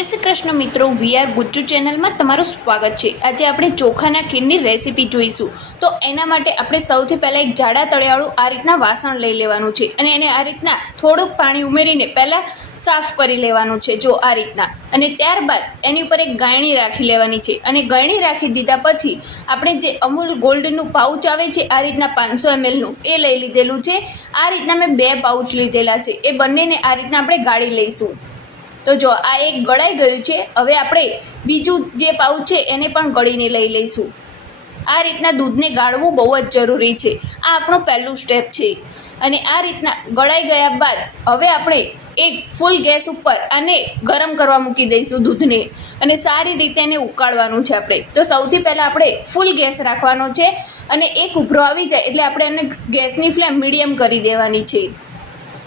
જય શ્રી કૃષ્ણ મિત્રો, વીઆર ગુચ્ચુ ચેનલમાં તમારું સ્વાગત છે. આજે આપણે ચોખાના ખીરની રેસીપી જોઈશું. તો એના માટે આપણે સૌથી પહેલાં એક જાડા તળિયાવાળું આ રીતના વાસણ લઈ લેવાનું છે અને એને આ રીતના થોડુંક પાણી ઉમેરીને પહેલાં સાફ કરી લેવાનું છે, જો આ રીતના. અને ત્યારબાદ એની ઉપર એક ગાયણી રાખી લેવાની છે. અને ગાયણી રાખી દીધા પછી આપણે જે અમૂલ ગોલ્ડનું પાઉચ આવે છે, આ રીતના પાંચસો એમએલનું, એ લઈ લીધેલું છે. આ રીતના મેં બે પાઉચ લીધેલા છે. એ બંનેને આ રીતના આપણે ગાળી લઈશું. તો જો, આ એક ગળાઈ ગયું છે, હવે આપણે બીજું જે પાઉચ છે, એને પણ ગળીને લઈ લઈશું. આ રીતના દૂધને ગાળવું બહુ જ જરૂરી છે. આ આપણું પહેલું સ્ટેપ છે. અને આ રીતના ગળાઈ ગયા બાદ, હવે આપણે એક ફૂલ ગેસ ઉપર આને ગરમ કરવા મૂકી દઈશું દૂધને. અને સારી રીતે એને ઉકાળવાનું છે આપણે. તો સૌથી પહેલાં આપણે ફૂલ ગેસ રાખવાનો છે અને એક ઉભરો આવી જાય એટલે આપણે એને ગેસની ફ્લેમ મીડિયમ કરી દેવાની છે.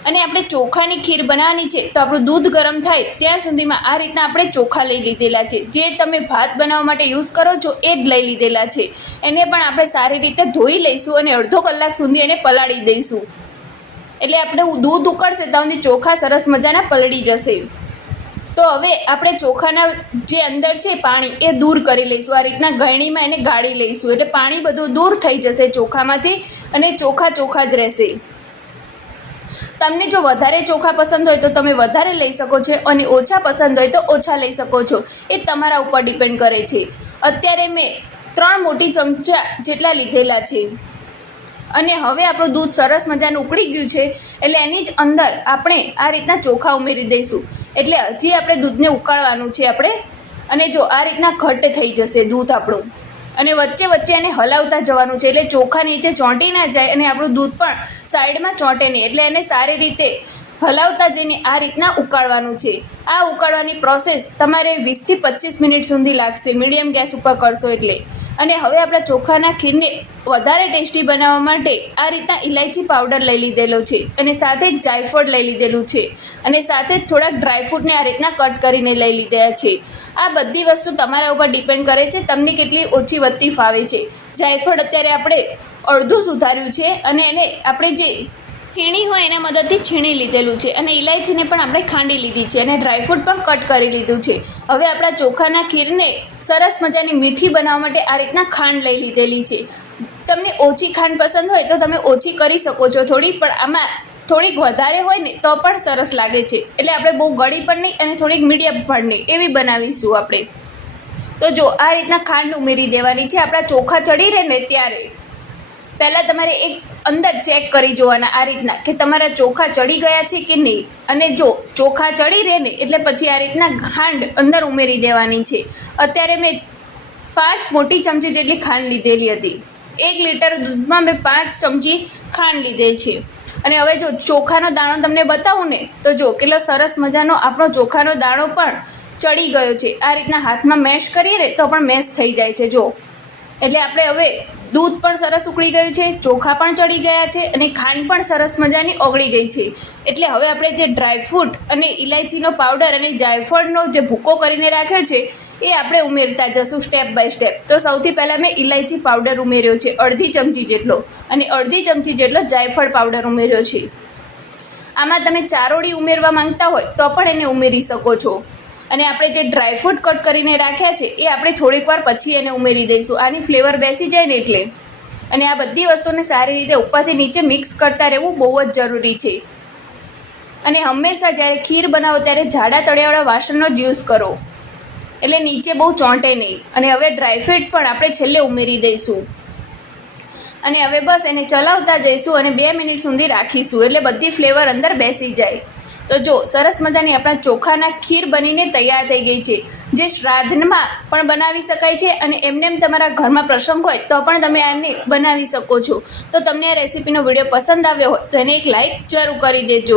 અને આપણે ચોખાની ખીર બનાવવાની છે, તો આપણું દૂધ ગરમ થાય ત્યાં સુધીમાં આ રીતના આપણે ચોખા લઈ લીધેલા છે. જે તમે ભાત બનાવવા માટે યુઝ કરો છો, એ જ લઈ લીધેલા છે. એને પણ આપણે સારી રીતે ધોઈ લઈશું અને અડધો કલાક સુધી એને પલાળી દઈશું. એટલે આપણે દૂધ ઉકળશે ત્યાં સુધી ચોખા સરસ મજાના પલળી જશે. તો હવે આપણે ચોખાના જે અંદર છે પાણી, એ દૂર કરી લઈશું. આ રીતના ગળણીમાં એને ગાળી લઈશું. એટલે પાણી બધું દૂર થઈ જશે ચોખામાંથી અને ચોખા ચોખા જ રહેશે. તમને જો વધારે ચોખા પસંદ હોય તો તમે વધારે લઈ શકો છો અને ઓછા પસંદ હોય તો ઓછા લઈ શકો છો. એ તમારા ઉપર ડિપેન્ડ કરે છે. અત્યારે મેં ત્રણ મોટી ચમચા જેટલા લીધેલા છે. અને હવે આપણું દૂધ સરસ મજાનું ઉકળી ગયું છે. એટલે એની જ અંદર આપણે આ રીતના ચોખા ઉમેરી દઈશું. એટલે હજી આપણે દૂધને ઉકાળવાનું છે આપણે. અને જો આ રીતના ઘટ થઈ જશે દૂધ આપણું. અને વચ્ચે વચ્ચે એને હલાવતા જવાનું છે. એટલે ચોખા નીચે ચોંટી ના જાય અને આપણું દૂધ પણ સાઈડમાં ચોંટે નહીં. એટલે એને સારી રીતે હલાવતા જઈને આ રીતના ઉકાળવાનું છે. આ ઉકાળવાની પ્રોસેસ તમારે વીસથી પચીસ મિનિટ સુધી લાગશે. મીડિયમ ગેસ ઉપર કરશો એટલે. અને હવે આપણા ચોખાના ખીરને વધારે ટેસ્ટી બનાવવા માટે આ રીતના ઇલાયચી પાવડર લઈ લીધેલો છે અને સાથે જાયફળ લઈ લીધેલું છે અને સાથે થોડાક ડ્રાયફ્રૂટને આ રીતના કટ કરીને લઈ લીધા છે. આ બધી વસ્તુ તમારા ઉપર ડિપેન્ડ કરે છે, તમને કેટલી ઓછી વધતી ફાવે છે. જાયફળ અત્યારે આપણે અડધું સુધાર્યું છે અને એને આપણે જે ખીણી હોય એના મદદથી છીણી લીધેલું છે અને ઇલાયચીને પણ આપણે ખાંડી લીધી છે અને ડ્રાયફ્રૂટ પણ કટ કરી લીધું છે. હવે આપણા ચોખાના ખીરને સરસ મજાની મીઠી બનાવવા માટે આ રીતના ખાંડ લઈ લીધેલી છે. તમને ઓછી ખાંડ પસંદ હોય તો તમે ઓછી કરી શકો છો થોડી, પણ આમાં થોડીક વધારે હોય ને તો પણ સરસ લાગે છે. એટલે આપણે બહુ ગળી પણ નહીં અને થોડીક મીડિયમ પણ નહીં. એવી બનાવીશું આપણે. તો જો આ રીતના ખાંડ ઉમેરી દેવાની છે. આપણા ચોખા ચડી રહે ને ત્યારે પહેલાં તમારે એક અંદર ચેક કરી જોવાના આ રીતના કે તમારા ચોખા ચડી ગયા છે કે નહીં? અને જો ચોખા ચડી રહે ને, એટલે પછી આ રીતના ખાંડ અંદર ઉમેરી દેવાની છે. અત્યારે મેં પાંચ મોટી ચમચી જેટલી ખાંડ લીધેલી હતી. એક લીટર દૂધમાં મેં પાંચ ચમચી ખાંડ લીધેલ છે. અને હવે જો ચોખાનો દાણો તમને બતાવું ને, તો જો કેટલો સરસ મજાનો આપણો ચોખાનો દાણો પણ ચડી ગયો છે. આ રીતના હાથમાં મેશ કરીએ ને, તો પણ મેશ થઈ જાય છે. જો એટલે આપણે હવે દૂધ પણ સરસ ઉકળી ગયું છે, ચોખા પણ ચડી ગયા છે અને ખાંડ પણ સરસ મજાની ઓગળી ગઈ છે. એટલે હવે આપણે જે ડ્રાયફ્રૂટ અને ઇલાયચીનો પાવડર અને જાયફળનો જે ભૂકો કરીને રાખ્યો છે, એ આપણે ઉમેરતા જશું સ્ટેપ બાય સ્ટેપ તો સૌથી પહેલાં મેં ઇલાયચી પાવડર ઉમેર્યો છે, અડધી ચમચી જેટલો અને અડધી ચમચી જેટલો જાયફળ પાવડર ઉમેર્યો છે. આમાં તમે ચારોળી ઉમેરવા માંગતા હોય તો પણ એને ઉમેરી શકો છો. અને આપણે જે ડ્રાયફ્રૂટ કટ કરીને રાખ્યા છે, એ આપણે થોડીક વાર પછી એને ઉમેરી દઈશું. આની ફ્લેવર બેસી જાય ને એટલે. અને આ બધી વસ્તુને સારી રીતે ઉપરથી નીચે મિક્સ કરતા રહેવું બહુ જ જરૂરી છે. અને હંમેશા જ્યારે ખીર બનાવો ત્યારે જાડા તળિયાવાળા વાસણનો જ યુઝ કરો. એટલે નીચે બહુ ચોંટે નહીં. અને હવે ડ્રાયફ્રૂટ પણ આપણે છેલ્લે ઉમેરી દઈશું. અને હવે બસ એને ચલાવતા જઈશું અને બે મિનિટ સુધી રાખીશું. એટલે બધી ફ્લેવર અંદર બેસી જાય. તો જો, સરસ મજાની આપણા ચોખાના ખીર બનીને તૈયાર થઈ ગઈ છે, જે શ્રાદ્ધમાં પણ બનાવી શકાય છે અને એમને એમ તમારા ઘરમાં પ્રસંગ હોય તો પણ તમે આને બનાવી શકો છો. તો તમને આ રેસીપીનો વીડિયો પસંદ આવ્યો હોય તો એને એક લાઈક જરૂર કરી દેજો.